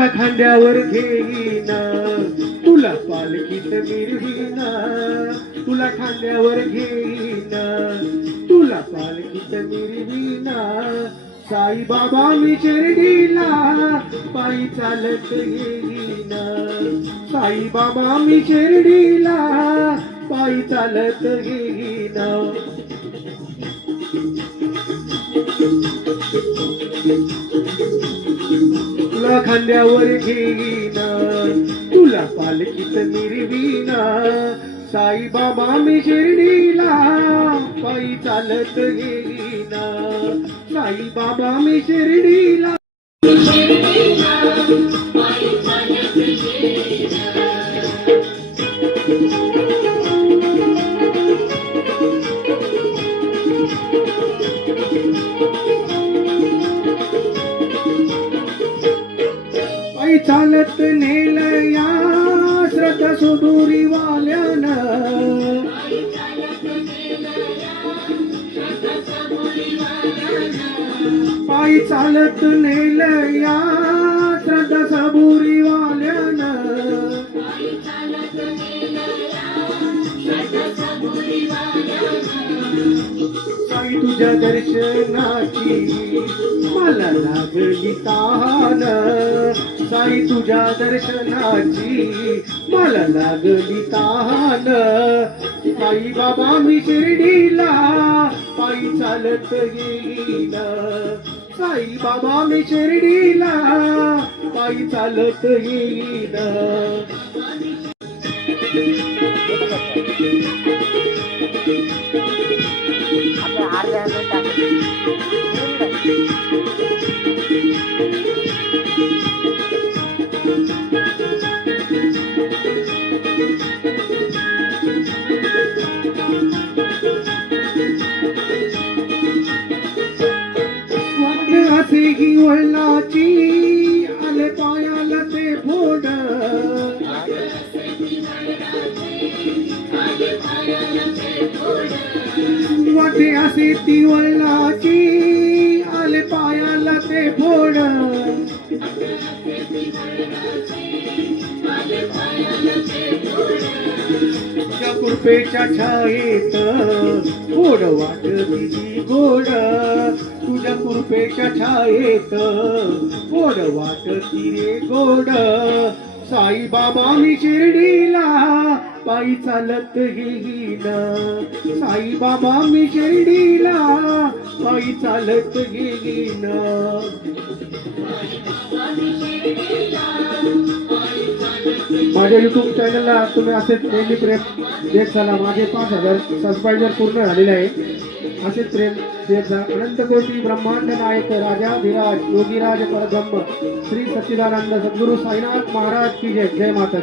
तुला खांद्यावर घेईना तुला पालखीत मिरवीना तुला खांद्यावर घेईना तुला पालखीत मिरवीना. साईबाबा मी शिर्डीला पायी चालत येईना. साईबाबा मी शिर्डीला पायी चालत येईना. तुला खांद्यावर घेईना. तुला पालखीत मिरवीना. साईबाबा मी शिर्डीला पायी चालत येईना साईबाबा मी शिर्डीला चालत नेलया या श्रद्धा सुदुरी वाल्यानं. पायी चालत नेलया श्रद्ध सबुरी वाल्यान. साई तुझ्या दर्शनाची मला लागली तान साई तुझ्या दर्शनाची मला लागली तान साई बाबा मी शिर्डीला पायी चालत येईल साई बाबा मी शिर्डीला पायी चालत येईन. वाट असे ही आले पायाला ते फोड वाटे असे ती वळणाची आले पायाला ते फोड तुझ्या कृपेच्या छायेत. गोड वाट दिली गोड. तुझ्या कृपेच्या छायेत. गोड वाट रे गोड. साईबाबा मी शिर्डीला पायी चालत येईन साईबाबा मी शिर्डीला पायी चालत येईन माझ्या युट्यूब चॅनलला तुम्ही असेच नेहमी प्रेम देत झाला माझे पाच हजार सबस्क्रायबर पूर्ण झालेले आहे असेच प्रेम देत जा. अनंत कोटी ब्रह्मांड नायक राजा विराज योगीराज परब्रह्म श्री सच्चिदानंद सद्गुरु साईनाथ महाराज की जय. जय माता